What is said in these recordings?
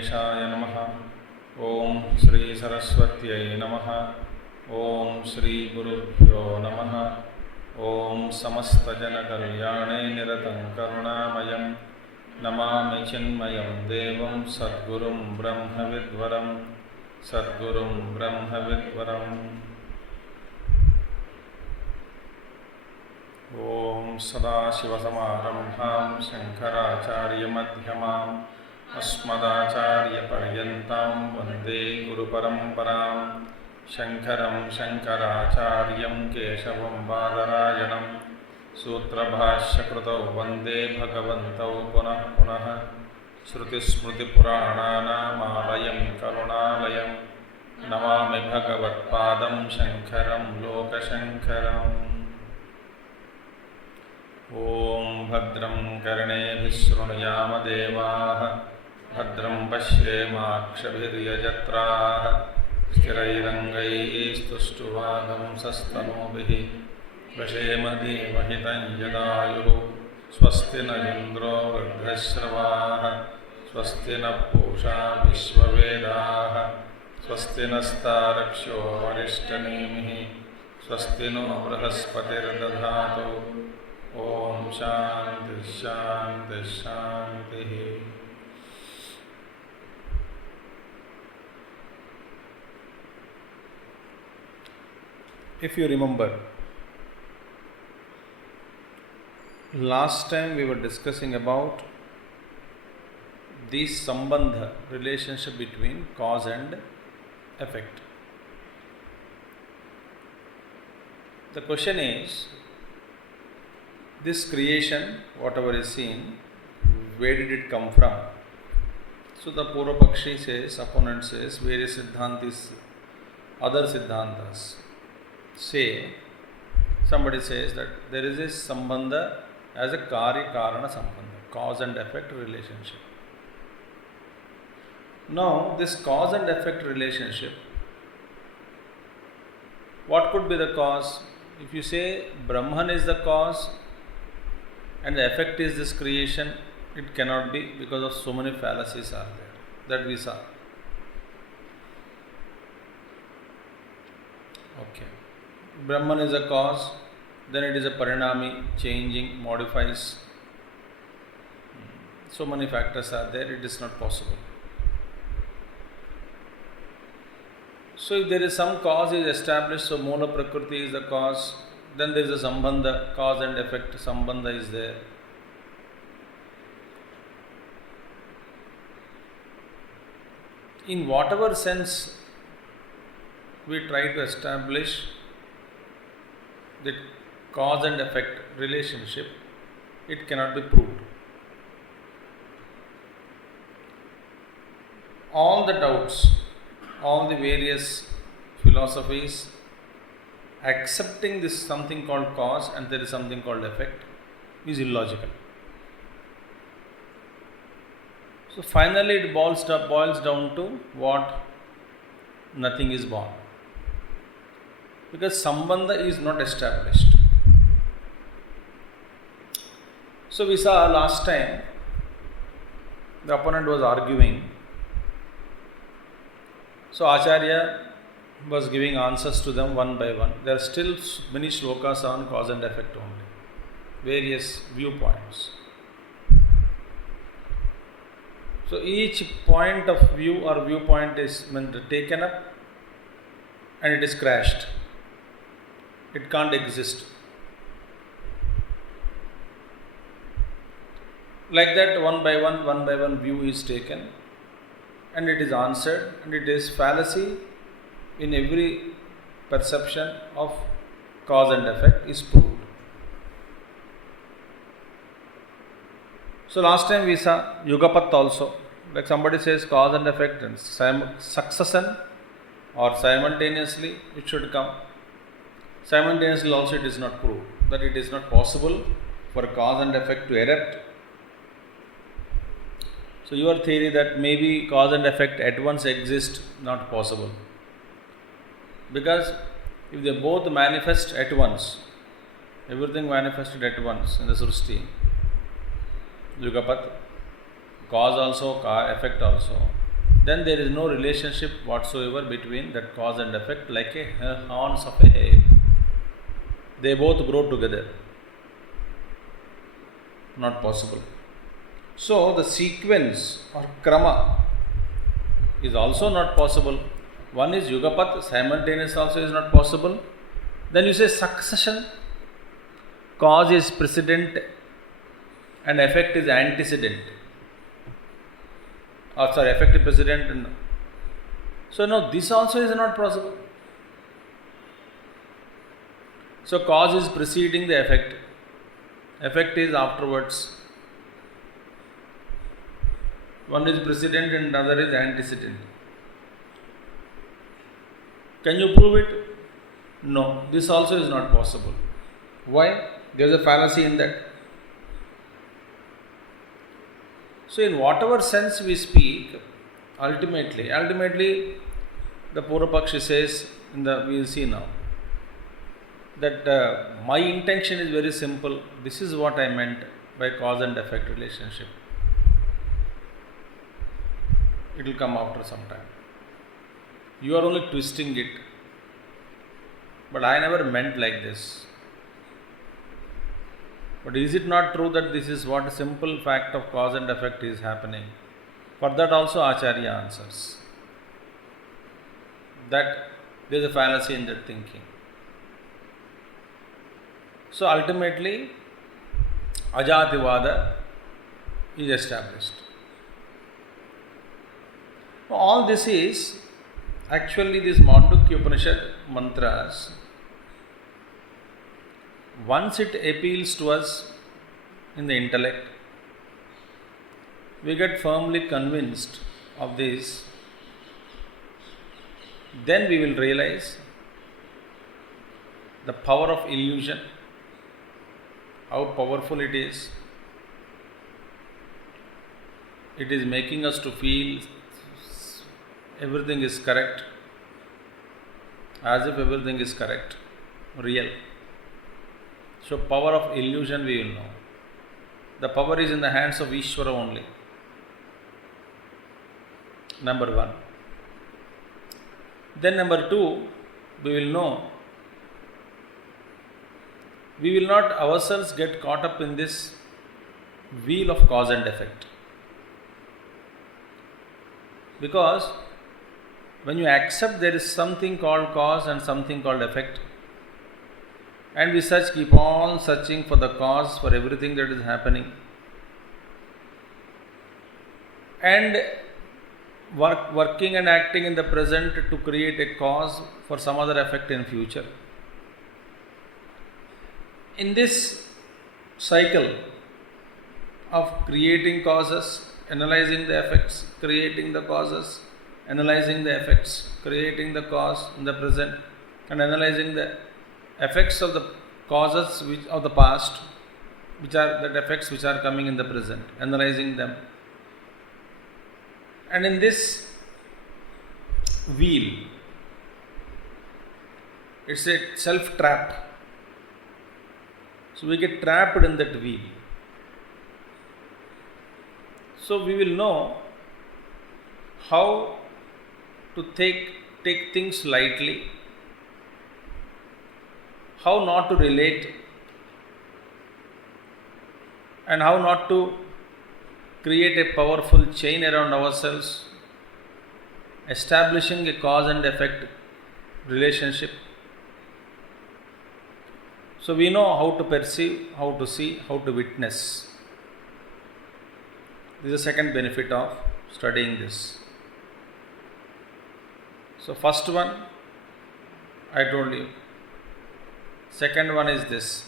गणेशाय नमः। ओम श्री सरस्वत्यै नमः। ओम श्री गुरुभ्यो नमः। ओम समस्तजनकल्याणे निरतं करुणामयं नमामि चिन्मयं देवं सद्गुरुं ब्रह्मविद्वरं सद्गुरुं ब्रह्मविद्वरम्। ओम सदाशिवसमारम्भां शङ्कराचार्यमध्यमाम् अस्मदाचार्यपर्यन्तां वन्दे गुरुपरम्परां। शङ्करं शङ्कराचार्यं केशवं बादरायणं सूत्रभाष्यकृतौ वन्दे भगवन्तौ पुनः पुनः। श्रुतिस्मृतिपुराणानामालयं करुणालयं नमामि भगवत्पादं शङ्करं लोकशङ्करम्। ओम भद्रं कर्णेभिः शृणुयाम देवाः भद्रं पश्येमाक्षभिर्यजत्राः स्थिरैरङ्गैस्तुष्टुवागुंसस्तनूभिः वशेम देवहितं यदायुः। स्वस्ति न इन्द्रो वृद्धश्रवाः स्वस्ति न पूषा विश्ववेदाः स्वस्ति नस्तारक्षो वरिष्ठनेमिः स्वस्ति नो बृहस्पतिर्दधातु। ओम शांति शांति शांति। If you remember, last time we were discussing about the Sambandha, relationship between cause and effect. The question is, this creation, whatever is seen, where did it come from? So the Purva Pakshi says, opponent says, various Siddhantis, other Siddhantas say, somebody says that there is a Sambandha as a Karya-Karana Sambandha, cause and effect relationship. Now, this cause and effect relationship, what could be the cause? If you say Brahman is the cause, and the effect is this creation, it cannot be, because of so many fallacies are there that we saw. Okay. Brahman is a cause, then it is a parinami, changing, modifies. So many factors are there, it is not possible. So if there is some cause is established, so Mula Prakriti is the cause, then there is a Sambandha, cause and effect, Sambandha is there. In whatever sense we try to establish that cause and effect relationship, it cannot be proved. All the doubts, all the various philosophies, accepting this something called cause and there is something called effect is illogical. So finally it boils down to what? Nothing is born. Because Sambandha is not established. So we saw last time, the opponent was arguing. So Acharya was giving answers to them one by one. There are still many shlokas on cause and effect only, various viewpoints. So each point of view or viewpoint is taken up and it is crashed. It can't exist. Like that, one by one view is taken and it is answered, and it is fallacy in every perception of cause and effect is proved. So last time we saw Yugapat also, like somebody says cause and effect and succession or simultaneously it should come. Simultaneously also it is not proved, that it is not possible for cause and effect to erupt. So your theory that maybe cause and effect at once exist, not possible. Because if they both manifest at once, everything manifested at once in the Srishti, Yugapat, cause also, effect also. then there is no relationship whatsoever between that cause and effect, like a horns of a hare. They both grow together. Not possible. So the sequence or krama is also not possible. One is yugapat, simultaneous also is not possible. Then you say succession. Cause is precedent and effect is antecedent. Effect is precedent. So no, this also is not possible. So cause is preceding the effect. Effect is afterwards. One is precedent and other is antecedent. Can you prove it? No, this also is not possible. Why? There is a fallacy in that. So in whatever sense we speak, ultimately, the Purvapakshi says, we will see now, that my intention is very simple. This is what I meant by cause and effect relationship. It will come after some time. You are only twisting it. But I never meant like this. But is it not true that this is what a simple fact of cause and effect is happening? For that also Acharya answers that there is a fallacy in that thinking. So ultimately, Ajativada is established. All this is actually these Māṇḍukya Upaniṣad mantras. Once it appeals to us in the intellect, we get firmly convinced of this, then we will realize the power of illusion, how powerful it is. It is making us to feel everything is correct, as if everything is correct, real. So power of illusion we will know. The power is in the hands of Ishvara only. Number one. Then number two, we will know, we will not ourselves get caught up in this wheel of cause and effect. Because when you accept there is something called cause and something called effect, and we keep on searching for the cause for everything that is happening, and working and acting in the present to create a cause for some other effect in future. In this cycle of creating causes, analyzing the effects, creating the causes, analyzing the effects, creating the cause in the present, and analyzing the effects of the causes of the past, which are the effects which are coming in the present, analyzing them. And in this wheel, it's a self-trap. So we get trapped in that wheel. So we will know how to take things lightly, how not to relate, and how not to create a powerful chain around ourselves, establishing a cause and effect relationship. So we know how to perceive, how to see, how to witness. This is the second benefit of studying this. So first one, I told you. Second one is this.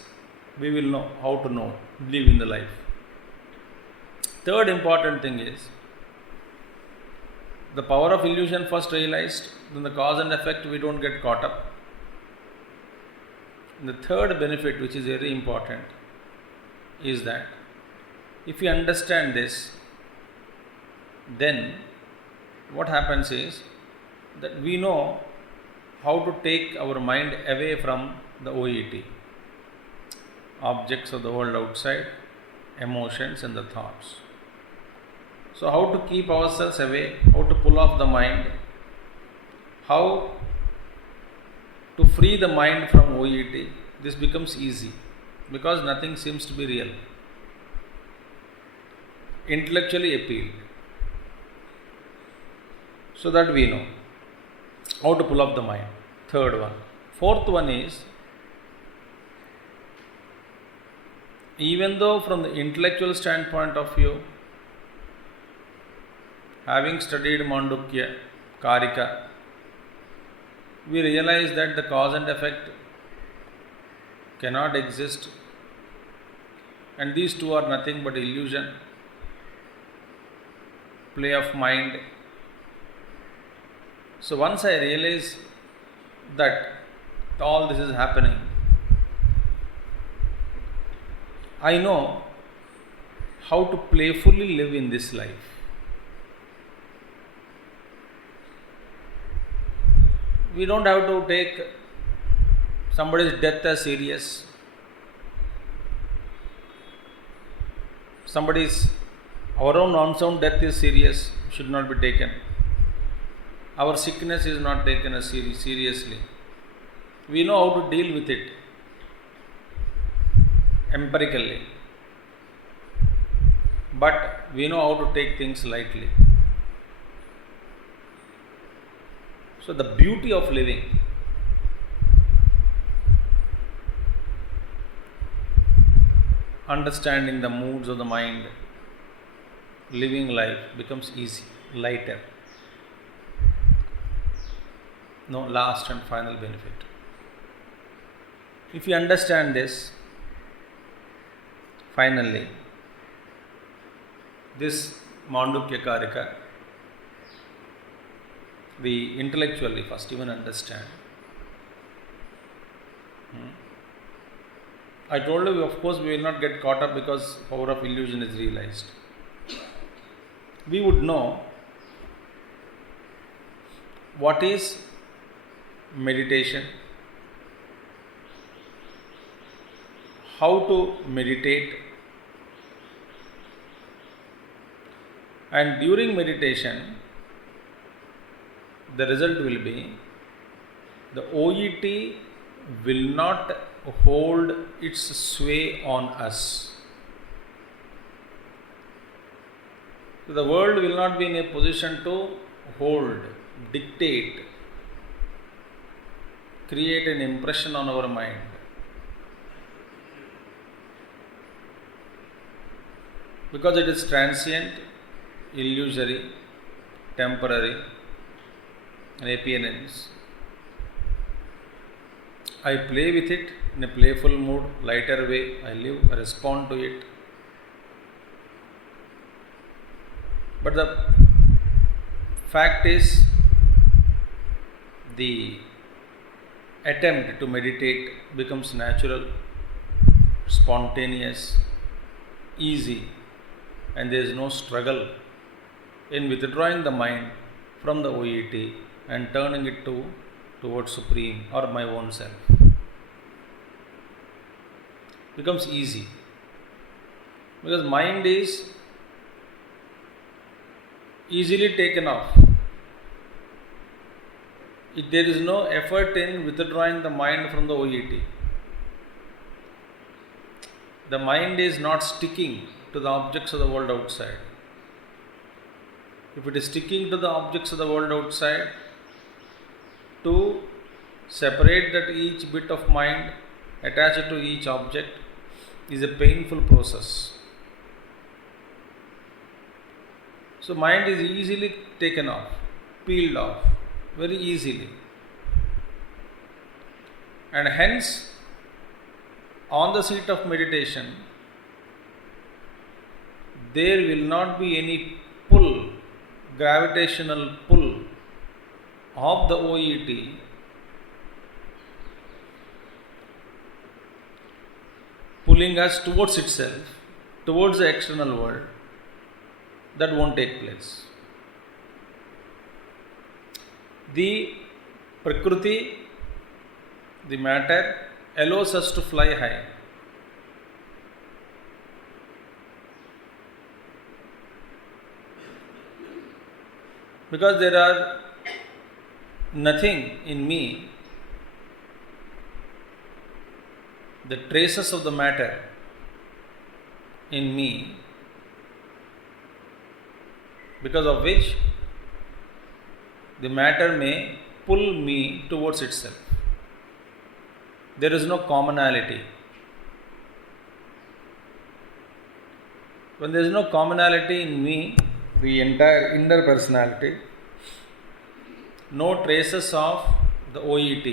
We will know how to know, live in the life. Third important thing is, the power of illusion first realized, then the cause and effect we don't get caught up. And the third benefit, which is very important, is that if we understand this, then what happens is that we know how to take our mind away from the OET, objects of the world outside, emotions and the thoughts. So how to keep ourselves away, how to pull off the mind, how to free the mind from OET, this becomes easy because nothing seems to be real. Intellectually appealed. So that we know how to pull off the mind. Third one. Fourth one is, even though from the intellectual standpoint of view, having studied Māṇḍukya, Karika, we realize that the cause and effect cannot exist, and these two are nothing but illusion, play of mind. So once I realize that all this is happening, I know how to playfully live in this life. We don't have to take somebody's death as serious. Our own unsound death is serious, should not be taken. Our sickness is not taken as seriously. We know how to deal with it empirically, but we know how to take things lightly. So the beauty of living, understanding the moods of the mind, living life becomes easy, lighter. No last and final benefit. If you understand this, finally, this Māṇḍukya Karika, we intellectually first even understand. I told you, of course, we will not get caught up because power of illusion is realized. We would know what is meditation, how to meditate, and during meditation, the result will be the OET will not hold its sway on us. So the world will not be in a position to hold, dictate, create an impression on our mind. Because it is transient, illusory, temporary, an appearance. I play with it in a playful mood, lighter way. I live, I respond to it. But the fact is, the attempt to meditate becomes natural, spontaneous, easy, and there is no struggle in withdrawing the mind from the OET and turning it towards Supreme or my own self. Becomes easy because mind is easily taken off. There is no effort in withdrawing the mind from the OET. The mind is not sticking to the objects of the world outside. If it is sticking to the objects of the world outside, to separate that each bit of mind, attach it to each object, is a painful process. So mind is easily taken off, peeled off, very easily. And hence, on the seat of meditation, there will not be any pull, gravitational pull of the OET pulling us towards itself, towards the external world. That won't take place. The Prakriti, the matter, allows us to fly high. Because there are nothing in me, the traces of the matter in me, because of which the matter may pull me towards itself. There is no commonality. When there is no commonality in me, the entire inner personality, no traces of the OET,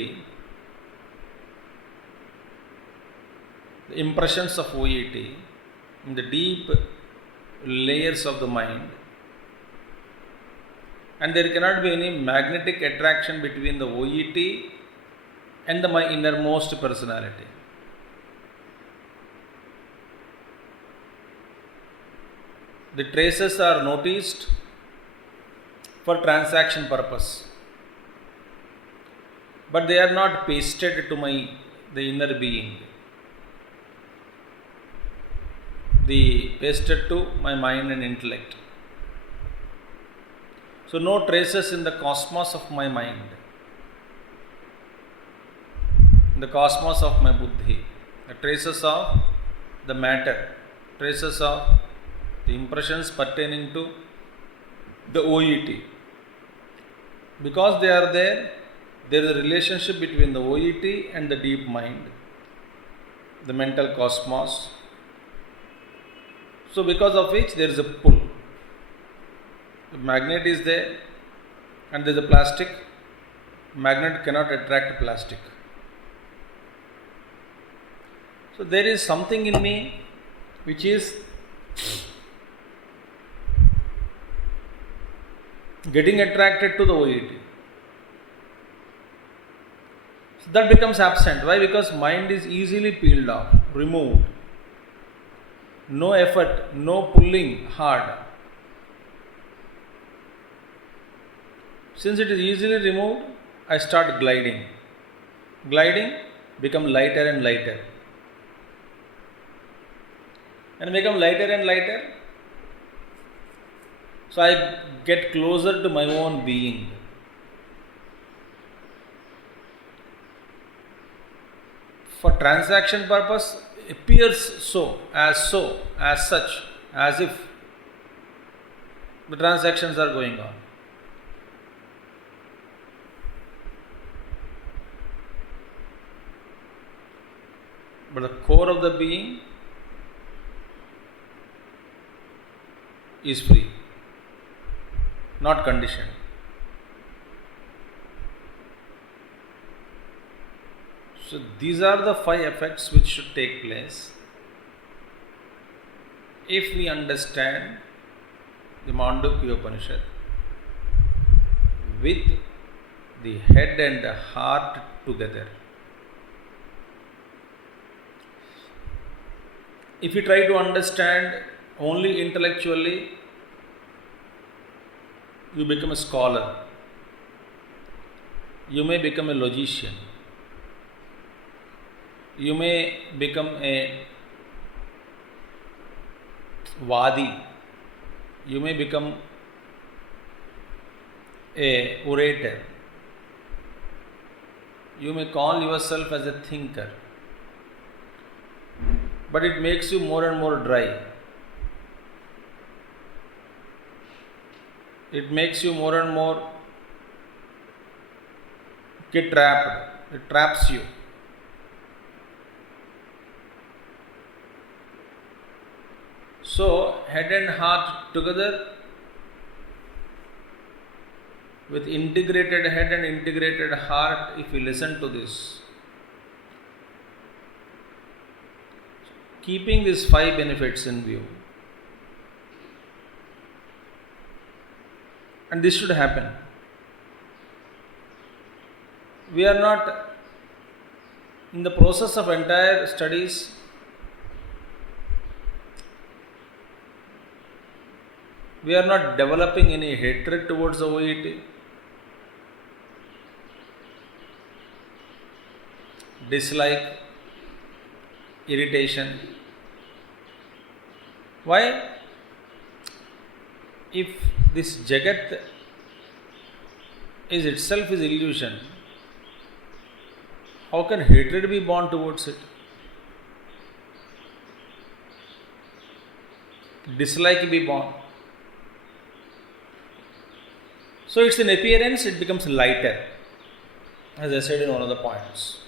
the impressions of OET in the deep layers of the mind, and there cannot be any magnetic attraction between the OET and my innermost personality. The traces are noticed for transaction purpose, but they are not pasted to the inner being. They pasted to my mind and intellect. So no traces in the cosmos of my mind, in the cosmos of my buddhi, the traces of the matter, traces of the impressions pertaining to the OET. Because they are there is a relationship between the OET and the deep mind, the mental cosmos. So because of which there is a pull. The magnet is there and there is a plastic. Magnet cannot attract plastic. So there is something in me which is getting attracted to the OET. So that becomes absent. Why? Because mind is easily peeled off, removed. No effort, no pulling hard. Since it is easily removed, I start gliding. Gliding, become lighter and lighter. And become lighter and lighter. So I get closer to my own being. For transaction purpose, appears so, as such, as if the transactions are going on. But the core of the being is free, not conditioned. So these are the 5 effects which should take place if we understand the Māṇḍukya Upaniṣad with the head and the heart together. If you try to understand only intellectually, you become a scholar. You may become a logician. You may become a Vadi. You may become a orator. You may call yourself as a thinker. But it makes you more and more dry. It makes you more and more get trapped. It traps you. So, head and heart together, with integrated head and integrated heart, if we listen to this, keeping these 5 benefits in view, and this should happen. We are not in the process of entire studies. We are not developing any hatred towards the OET, dislike, irritation. Why? If this Jagat is itself is illusion, how can hatred be born towards it? Dislike be born. So it's in appearance, it becomes lighter, as I said in one of the points.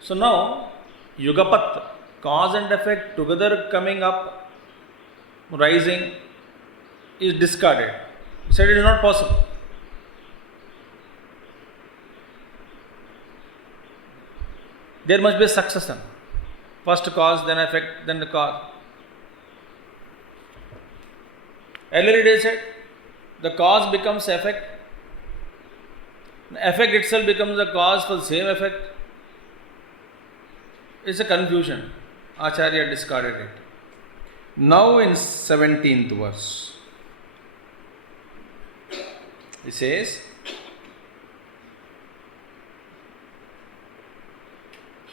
So now, Yugapat, cause and effect together coming up, rising, is discarded. He said it is not possible. There must be a succession. First cause, then effect, then the cause. Earlier they said, the cause becomes effect. The effect itself becomes the cause for the same effect. It's a confusion. Acharya discarded it. Now in 17th verse, he says,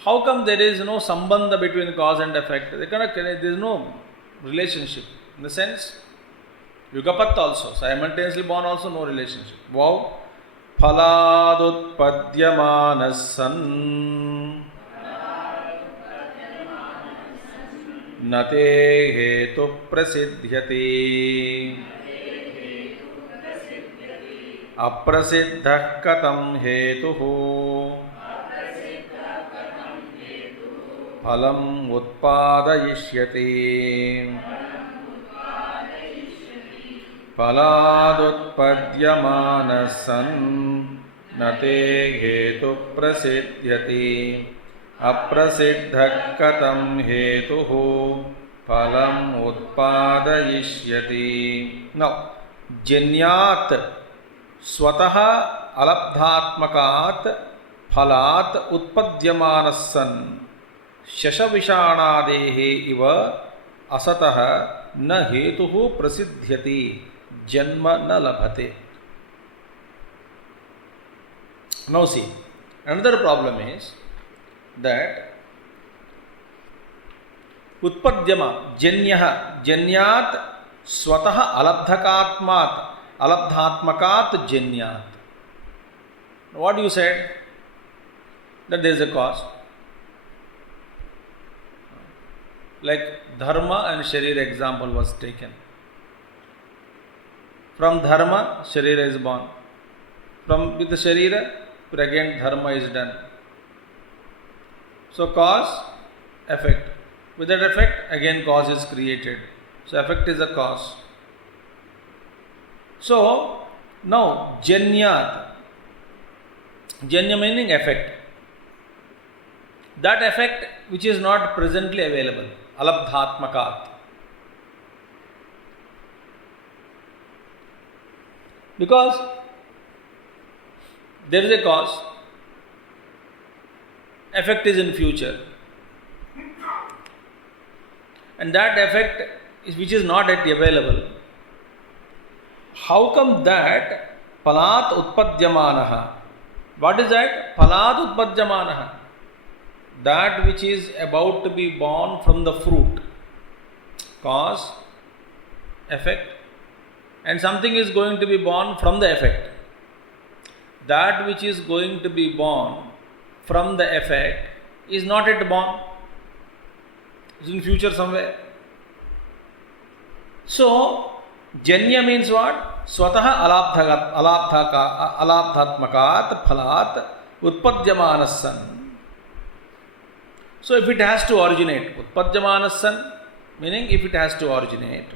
how come there is no sambandha between cause and effect? There is no relationship. In the sense, Yugapat also, simultaneously born also, no relationship. Wow. Phaladutpadyamanas nate hetu prasidhyati aprasiddhah katam hetuhu phalam utpadayishyati Phaladutpadyamanas nate hetu prasidhyati aprasiddhah katam hetuhu phalam utpadayishyati. Now, janyat swataha alabdhatmakat phalat utpadyamanas shashavishanadehe iva asatah na hetuhu prasidhyati janma na labhate. Now see, another problem is that utpadyama janyaha janyat swataha alabdhatmakat janyat. What you said? That there is a cause. Like dharma and sharira example was taken. From dharma, sharira is born. From with the sharira, again dharma is done. So cause, effect. With that effect, again cause is created. So effect is a cause. So now janyat, janya meaning effect. That effect which is not presently available, alabdhatmakat. Because there is a cause, effect is in future, and that effect which is not yet available. How come that phalat utpadyamanaha? What is that? Phalat utpadyamanaha. That which is about to be born from the fruit. Cause, effect, and something is going to be born from the effect. That which is going to be born from the effect is not yet born. It's in future somewhere. So, janya means what? Swataha alabdhatmakat phalat utpadyamanasan. So if it has to originate, utpadyamanasan, meaning if it has to originate,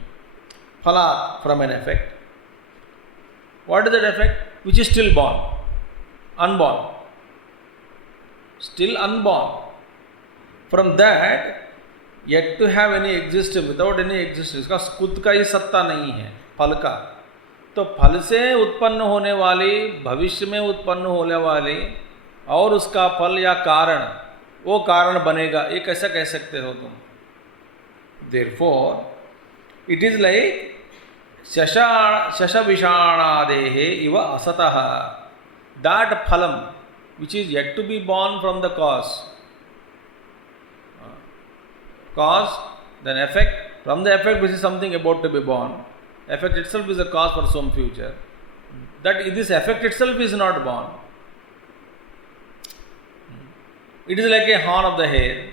phalat, from an effect. What is that effect? Which is still born, unborn. Still unborn. From that, yet to have any existence, without any existence, इसका खुद का ही सत्ता नहीं है, फल का. तो फल से उत्पन्न होने वाली, भविष्य में उत्पन्न होने वाली, और उसका फल या कारण, वो कारण बनेगा, ये कैसा कह सकते हो तुम? Therefore, it is like shashavishanadehe iva asataha. That phalam, which is yet to be born from the cause, then effect, from the effect which is something about to be born, effect itself is a cause for some future. that this effect itself is not born. It is like a horn of the hair.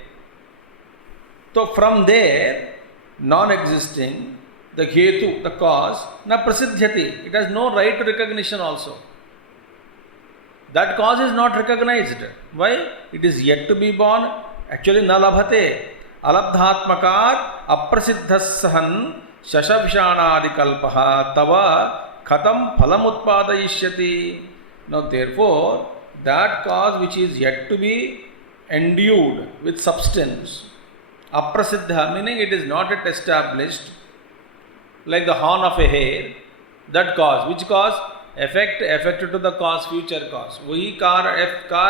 So from there, non-existing, the hetu, the cause, na prasidhyati. It has no right to recognition also. That cause is not recognized. Why? It is yet to be born. Actually, na labhate. Alabdhatmakar aprasiddhas sahan shashabshanadi kalpaha tava khatam phalam utpadayishyati. Now, therefore, that cause which is yet to be endued with substance, aprasiddha, meaning it is not yet established, like the horn of a hair, that cause. Which cause? Effect to the cause, future cause. Vahi karya,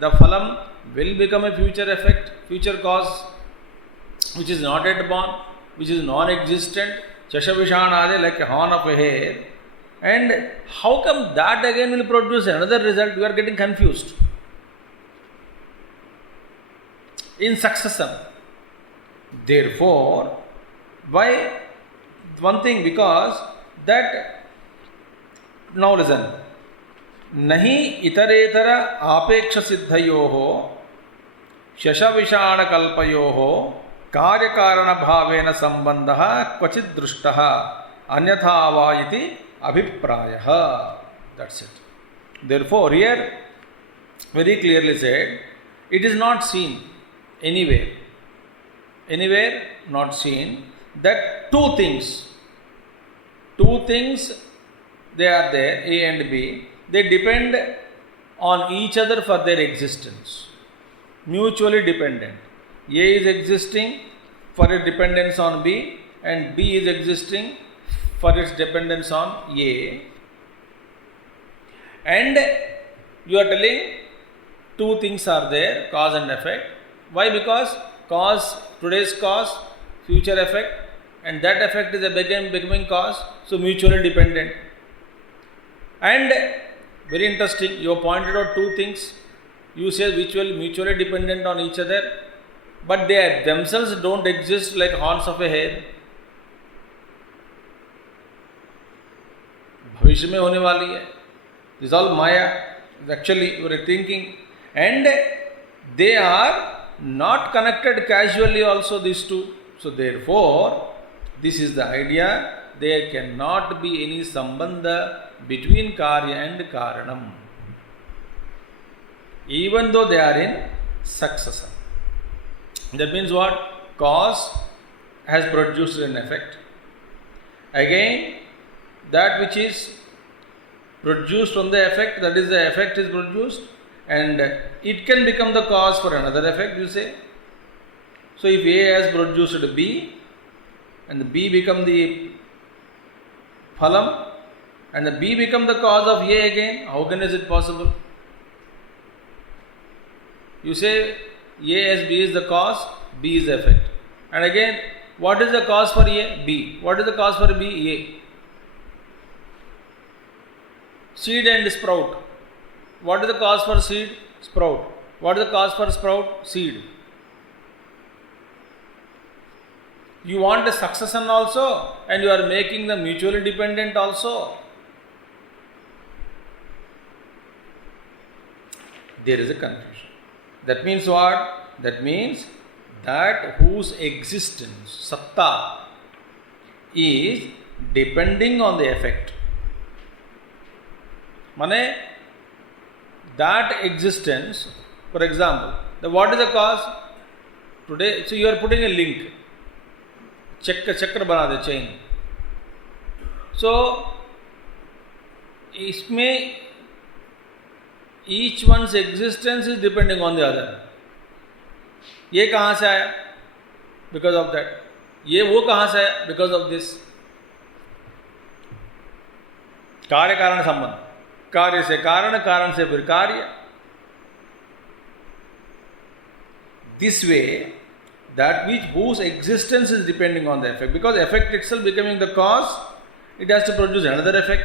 the phalam will become a future effect, future cause, which is not yet born, which is non-existent, chashavishanade, like a horn of a hair. And how come that again will produce another result? We are getting confused. In succession. Therefore, why? One thing, because that, now listen, nahi itaretara apeksha siddhayoho shashavishana kalpayoho karya karana bhavena sambandha kvachid drushtaha anyatha iti abhiprayaha. That's it. Therefore, here very clearly said, it is not seen anywhere not seen that two things they are there, A and B, they depend on each other for their existence, mutually dependent. A is existing for its dependence on B, and B is existing for its dependence on A. And you are telling two things are there, cause and effect. Why? Because cause, today's cause, future effect, and that effect is a becoming cause, so mutually dependent. And very interesting, you have pointed out two things. You say which will mutually dependent on each other, but they themselves don't exist like horns of a hair. भविष्य में होने वाली है. This is all Maya. Actually, you are thinking, and they are not connected casually also, these two. So therefore, this is the idea. There cannot be any sambandha between karya and karanam, even though they are in succession. That means what? Cause has produced an effect. Again, that which is produced from the effect, that is, the effect is produced, and it can become the cause for another effect, you say. So if A has produced B, and the B become the phalam, and the B become the cause of A again, how can is it possible? You say A as B is the cause, B is the effect. And again, what is the cause for A? B. What is the cause for B? A. Seed and sprout. What is the cause for seed? Sprout. What is the cause for sprout? Seed. You want a succession also, and you are making them mutually dependent also. There is a confusion. That means what? That means that whose existence, satta, is depending on the effect. Mane, that existence, for example, what is the cause? Today, so you are putting a link. चक्र बना दे chain. So इसमें each one's existence is depending on the other. ये कहाँ से आया? Because of that. ये वो कहाँ से आया? Because of this. कार्य कारण संबंध. कार्य से कारण, कारण से फिर कार्य. This way, that which whose existence is depending on the effect, because effect itself becoming the cause, it has to produce another effect.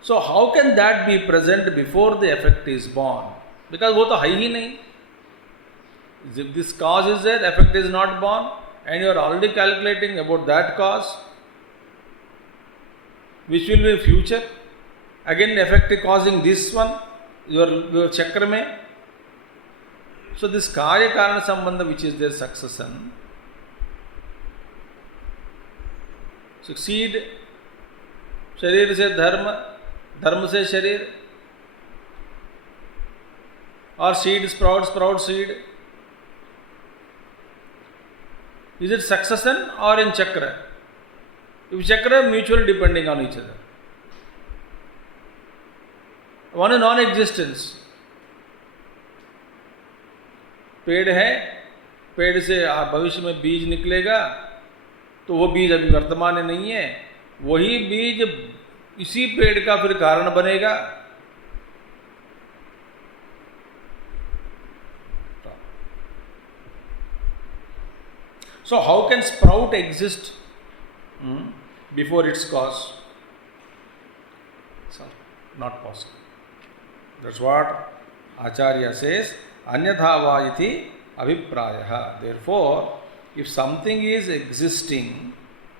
So how can that be present before the effect is born? Because वो तो है ही नहीं. If this cause is there, effect is not born, and you are already calculating about that cause. which will be future, again effect causing this one, your chakra mein. So this karya karana sambandha which is their succession, succeed, sharir se dharma, dharma se sharir, or seed sprout, sprout seed. Is it succession or in chakra? If chakra, mutually depending on each other. One is non-existence. पेड़ है, पेड़ से भविष्य में बीज निकलेगा, तो वो बीज अभी वर्तमान में नहीं है, वही बीज इसी पेड़ का फिर कारण बनेगा. So how can sprout exist before its cause? So, not possible. That's what Acharya says, Anyatha iti abhiprayah. Therefore, if something is existing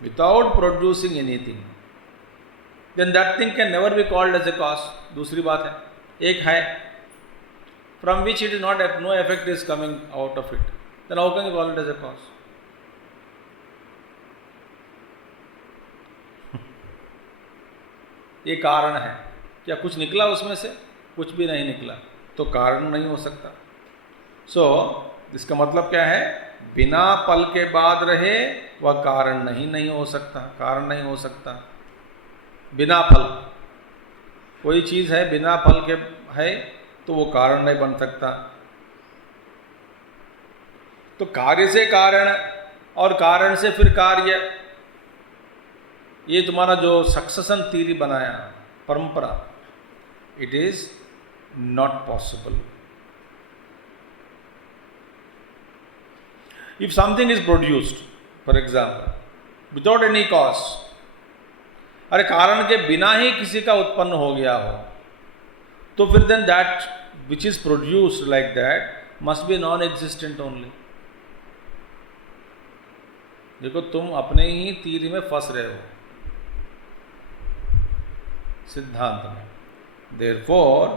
without producing anything, then that thing can never be called as a cause. दूसरी बात है, एक है, from which it is not, no effect is coming out of it. Then how can you call it as a cause? ये कारण है, क्या कुछ निकला उसमें से? कुछ भी नहीं निकला, तो कारण नहीं हो सकता. सो इसका मतलब क्या है? बिना फल के बाद रहे वह कारण नहीं हो सकता. कारण नहीं हो सकता बिना फल. कोई चीज़ है बिना फल के है तो वो कारण नहीं बन सकता. तो कार्य से कारण और कारण से फिर कार्य, ये तुम्हारा जो सक्सेशन थ्योरी बनाया, परंपरा, it is not possible. If something is produced, for example, without any cause, अरे कारण के बिना ही किसी का उत्पन्न हो गया हो, तो फिर then that which is produced like that must be non existent only. देखो तुम अपने ही तीर में फंस रहे हो सिद्धांत में. Therefore,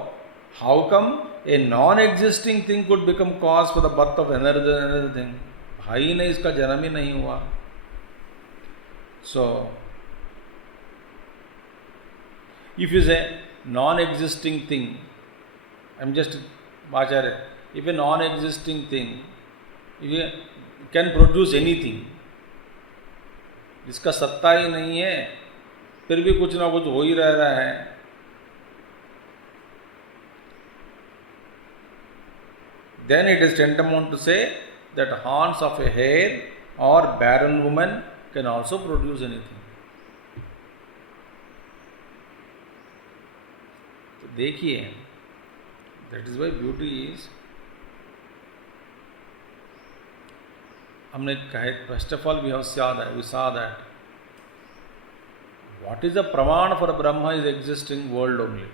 how come a non-existing thing could become cause for the birth of another thing? भाई नहीं, इसका जन्म ही नहीं हुआ. So, if you say non-existing thing, I'm just Acharya, if a non-existing thing can produce anything, जिसका सत्ता ही नहीं है, फिर भी कुछ ना कुछ हो ही रहा है, then it is tantamount to say that horns of a hare or barren woman can also produce anything. तो देखिए, that is why beauty is, हमने कहा, first of all we saw that what is the praman for Brahma is existing world only.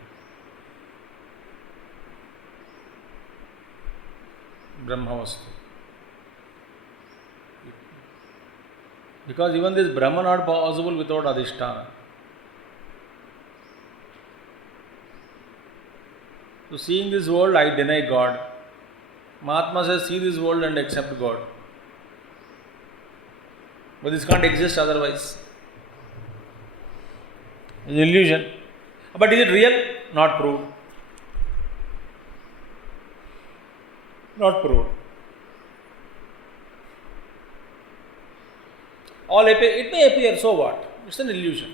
Brahma vastu. Because even this Brahma not possible without Adhisthana. So seeing this world, I deny God. Mahatma says, see this world and accept God. But this can't exist otherwise. It's an illusion. But is it real? Not proved. Not proved. It may appear, so what? It's an illusion.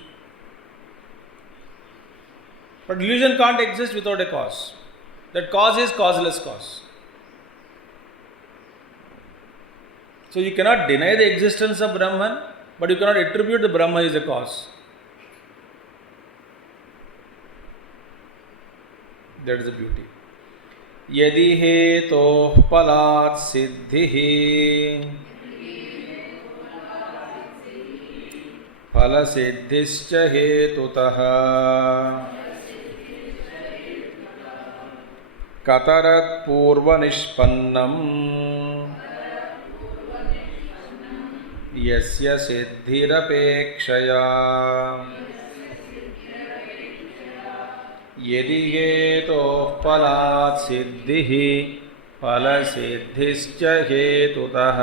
But illusion can't exist without a cause. That cause is causeless cause. So you cannot deny the existence of Brahman, but you cannot attribute the Brahma is a cause. That is the beauty. Yadi heto palat siddhihi phala siddhischa hetutaha katarat purva nishpannam yasya siddhirapekshaya यदि हेतोः फलात् सिद्धिः फलसिद्धिश्च हेतुतः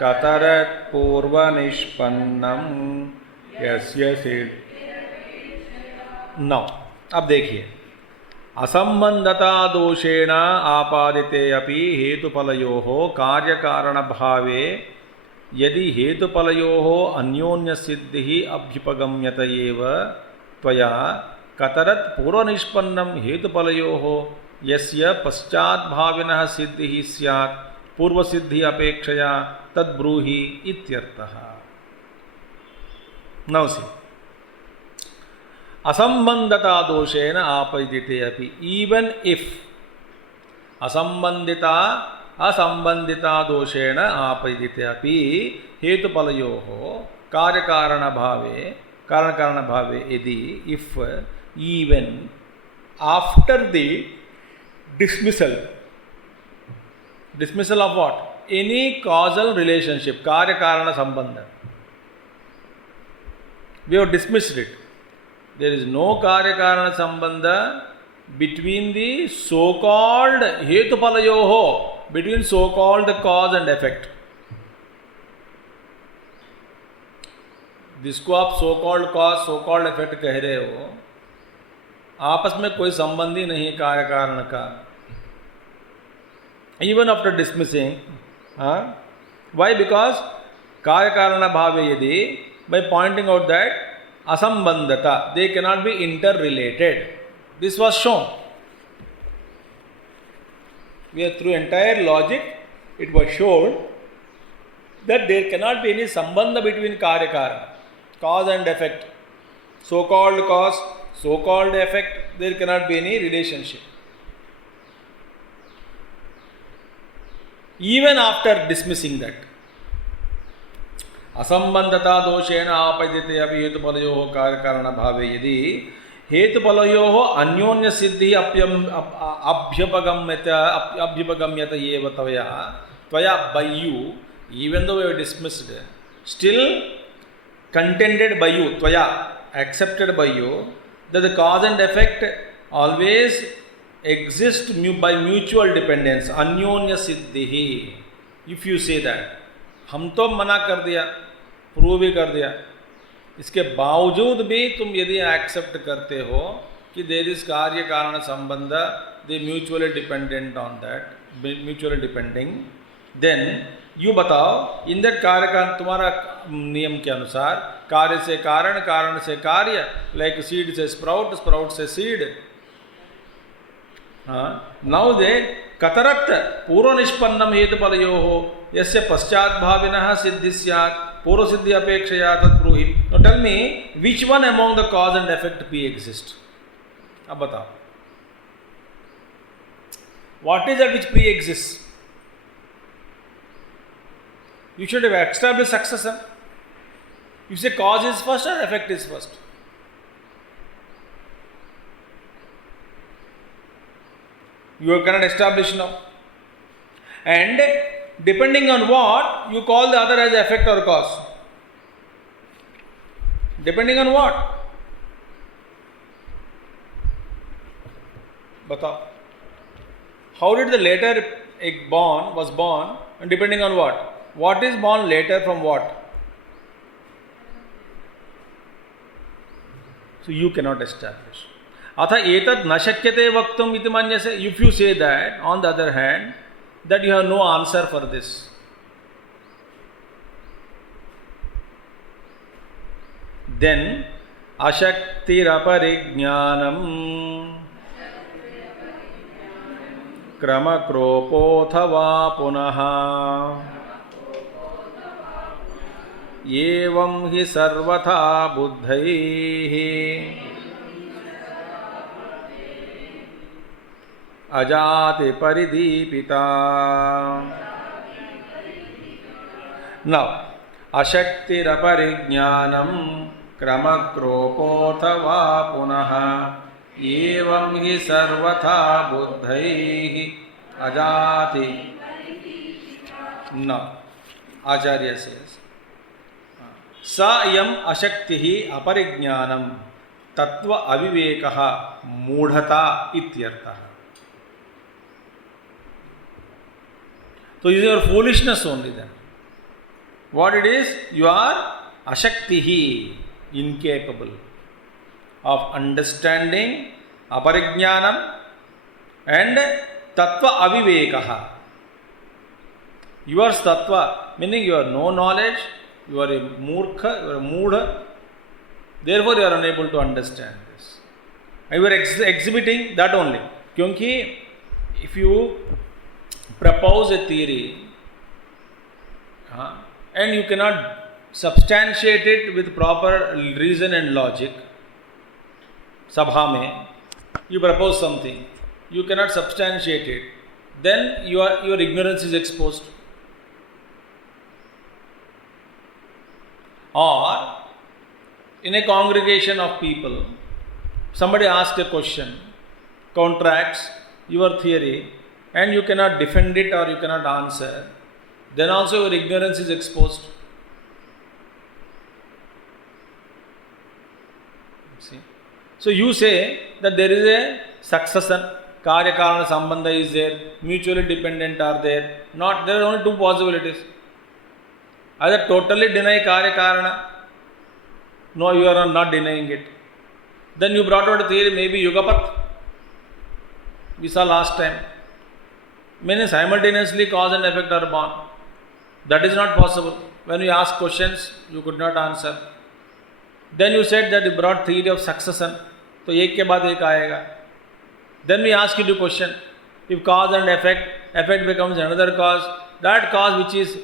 कतरत् पूर्वनिष्पन्नं यस्य सिद्ध। नौ अब देखिए, असंबंधता दोषेण आपादिते अपि हेतुफलयोः कार्यकारणभावे यदि हेतुफलयोः अन्योन्यसिद्धिः अभ्युपगम्यत एव त्वया कतरत् पूर्वनिष्पन्नं हेतुफलयोः यस्य पश्चाद्भाविनः सिद्धिः स्यात् पूर्वसिद्धि अपेक्षया तद्ब्रूहि इत्यर्थः। नौ सी असंबंधता दोषेण आपदिते अपि, even if असंबंधिता दोषेण आपदिते अपि हेतुफलयोः कार्यकारणभावे यदि, if even after the dismissal of what? Any causal relationship, karya-karana sambandha. We have dismissed it. There is no karya-karana sambandha between the so-called hetupalayoho, between so-called cause and effect. जिसको आप so-called cause, so-called effect कह रहे हो, आपस में कोई संबंध ही नहीं कार्य कारण का. Even after dismissing, why? Because कार्य कारण भावे यदि, by pointing out that asambandhata, they cannot be interrelated. This was shown. Where through entire logic it was shown that there cannot be any sambandha between karya karana, cause and effect. So-called cause, so-called effect, there cannot be any relationship. Even after dismissing that, असंबंधता दोषेण आपदिते अपि हेतुफलयोः कार्यकारणभावे यदि हेतुफलयोः अन्योन्य सिद्धि अभ्युपगम्यत एव त्वया by you, even though we have dismissed, still contended by you, त्वया accepted by you, that the cause and effect always exist by mutual dependence, अन्योन्य सिद्धि. If you say that, हम तो मना कर दिया, प्रूव भी कर दिया, इसके बावजूद भी तुम यदि एक्सेप्ट करते हो कि देयर इज कार्य कारण संबंध, they mutually dependent on that, mutually depending, then you बताओ इन दैट कार्य कारण, तुम्हारा नियम के अनुसार कार्य से कारण, कारण से कार्य, लाइक सीड से स्प्राउट, स्प्राउट से सीड. नाउ दे कतरत् पूर्व निष्पन्नम हेतुफलयोः यस्य पश्चाद्भाविनः सिद्धि स्यात् पूर्व सिद्धि अपेक्षया तद्ब्रूहि. Now tell me, which one among the cause and effect P exist? अब बताओ, what is that which pre-exists? You should have established successor. You say cause is first or effect is first? You cannot establish now. And depending on what, you call the other as effect or cause. Depending on what? Batao. How did the later egg was born, and depending on what? What is born later from what? So you cannot establish. अथ एतद् न शक्यते वक्तुम् इति मन्यसे. If you say that, on the other hand, that you have no answer for this. Then ashaktiraparignanam kramakropothava punaha evam hi sarvatha buddhaihi ajati paridipita. Now, ashaktiraparignanam kramakropothava punaha evam hi sarvatha buddhaihi ajati. Now, Acharya says, sa yam ashaktihi aparignanam तत्व अविवेकः मूढ़ता इत्यर्थः. So is your foolishness only then. What it is? You are ashaktihi, incapable of understanding aparijnanam and tattva avivekaha. You are tattva, meaning you have no knowledge, you are a murkha, you are a moodha, therefore you are unable to understand this. And you are exhibiting that only. Kyunki if you propose a theory and you cannot substantiate it with proper reason and logic, sabha mein you propose something, you cannot substantiate it, then your ignorance is exposed. Or in a congregation of people, somebody asks a question, contracts your theory, and you cannot defend it or you cannot answer, then also your ignorance is exposed. See? So you say that there is a succession, Karya Karana Sambandha is there, mutually dependent are there. Not, there are only two possibilities. Either totally deny Karya Karana, no, you are not denying it. Then you brought out a theory, maybe Yugapat, we saw last time. Meaning simultaneously cause and effect are born. That is not possible. When you ask questions, you could not answer. Then you said that you brought theory of succession. So ek ke baad ek aayega. Then we ask you the question, if cause and effect becomes another cause, that cause which is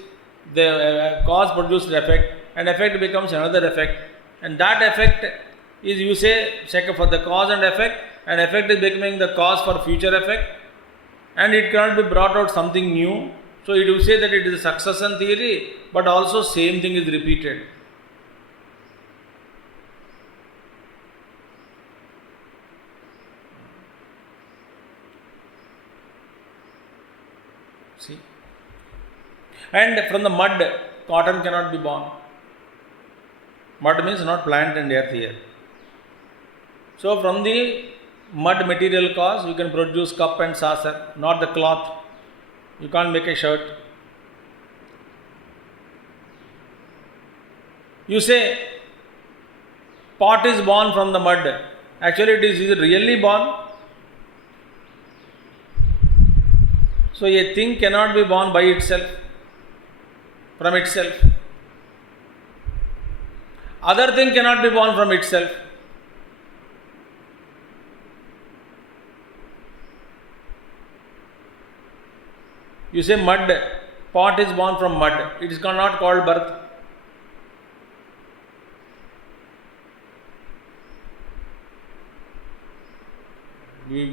the cause produced effect, and effect becomes another effect, and that effect is, you say, for the cause and effect is becoming the cause for future effect, and it cannot be brought out something new. So it will say that it is a succession theory, but also same thing is repeated. See? And from the mud, cotton cannot be born. Mud means not plant and earth here. So from the mud material cause, you can produce cup and saucer, not the cloth. You can't make a shirt. You say, pot is born from the mud. Actually, is it really born? So a thing cannot be born by itself, from itself. Other thing cannot be born from itself. You say mud, pot is born from mud. It is not called birth.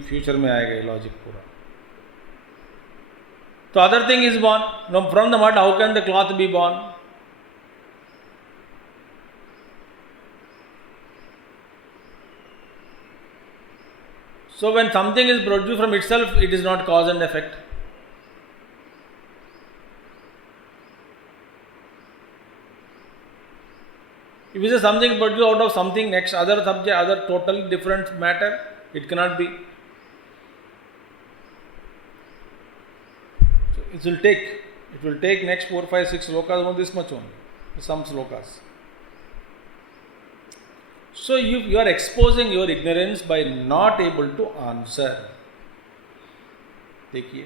Future में आएगा ये logic पूरा. So other thing is born. Now from the mud, how can the cloth be born? So when something is produced from itself, it is not cause and effect. If it is something produced out of something next, other subject, other totally different matter, it cannot be. So it will take next 4, 5, 6 slokas, only this much only, some slokas. So you are exposing your ignorance by not able to answer. देखिए.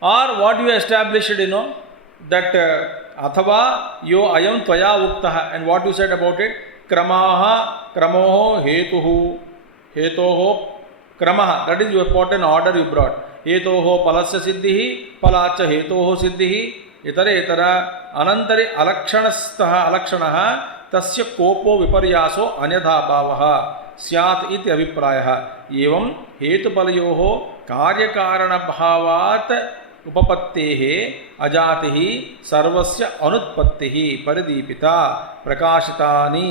Or what you established, that athava yo ayam tvaya uktah, and what you said about it, kramaha, kramoho, hetoho, kramaha, that is you put an order you brought. Hetoho palasya siddhihi, palacha hetoho siddhihi, itara anantari alakshanaha tasya kopo viparyaso anyatha bhavaha syat iti abhiprayah. Evam hetupalayoho karyakarana bhavat उपपत्तेः अजातिः सर्वस्य अनुत्पत्तिः परिदीपिता प्रकाशितानि.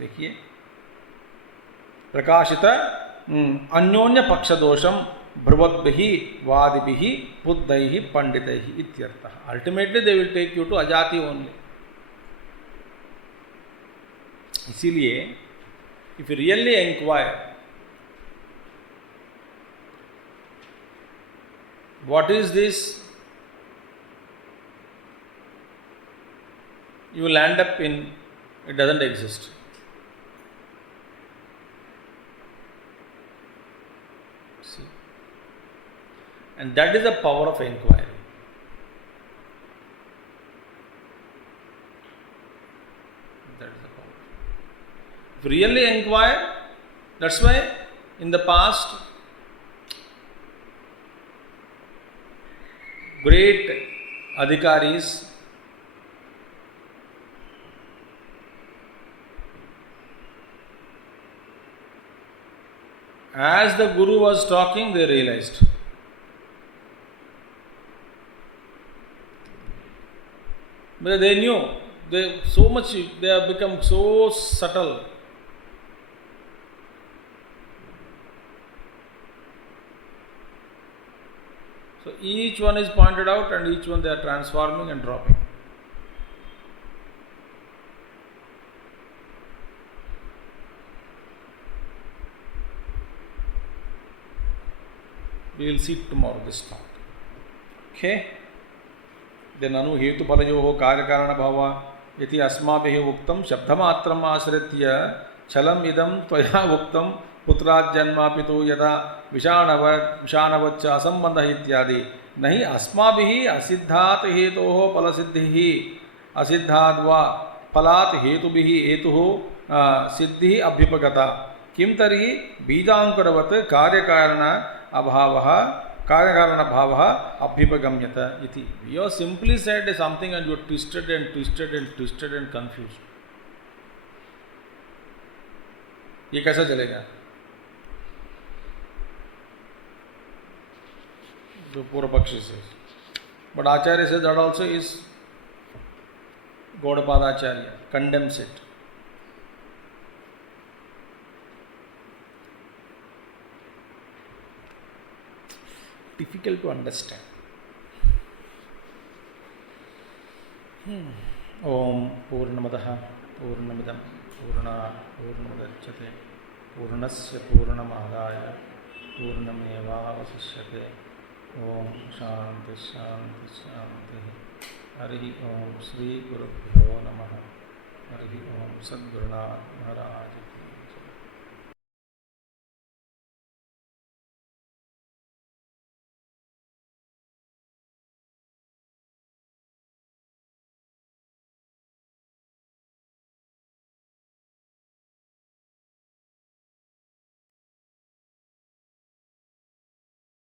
देखिए, प्रकाशित अन्योन्य पक्ष दोषम Bruvadbihi Vadibihi Buddhaihi Panditaihi Ityartha. Ultimately they will take you to Ajati only. इसीलिए if you really inquire what is this, you will end up in it doesn't exist. See, and that is the power of inquiry. That is the power. If you really inquire, that's why in the past great adhikaris as the Guru was talking, they realized. But they knew, they have become so subtle. So each one is pointed out and each one they are transforming and dropping. We will see tomorrow this thought. Okay? Then anu hetu palayoho karyakarana bhava iti asmabhihi uktam shabdamatram asritya chalam idam tvaya uktam putrāt janma pitu yada vishanavaccha sambandha ityadi nahi asmabhihi asiddhat hetoho palasiddhihi asiddhadva palat hetubhihi hetuho siddhi abhyupagata kim tari bījankuravata karyakarana abhavah karyakarana bhavah abhyupagamyata iti. You have simply said something and you are twisted and twisted and twisted and confused. ये कैसा चलेगा? The Purvapakshi says. But Acharya says that also is Gaudapada Acharya condemns it. Difficult to understand. Om Purnamadaha Purnamidam Purnā Purnamudachyate Purnasya Purnamadaya Purnamevavasishyate. Om Shanti Shanti Shanti. Harihi Om Sri Gurubhyo Namaha. Harihi Om Sadgurunāth Maharaj.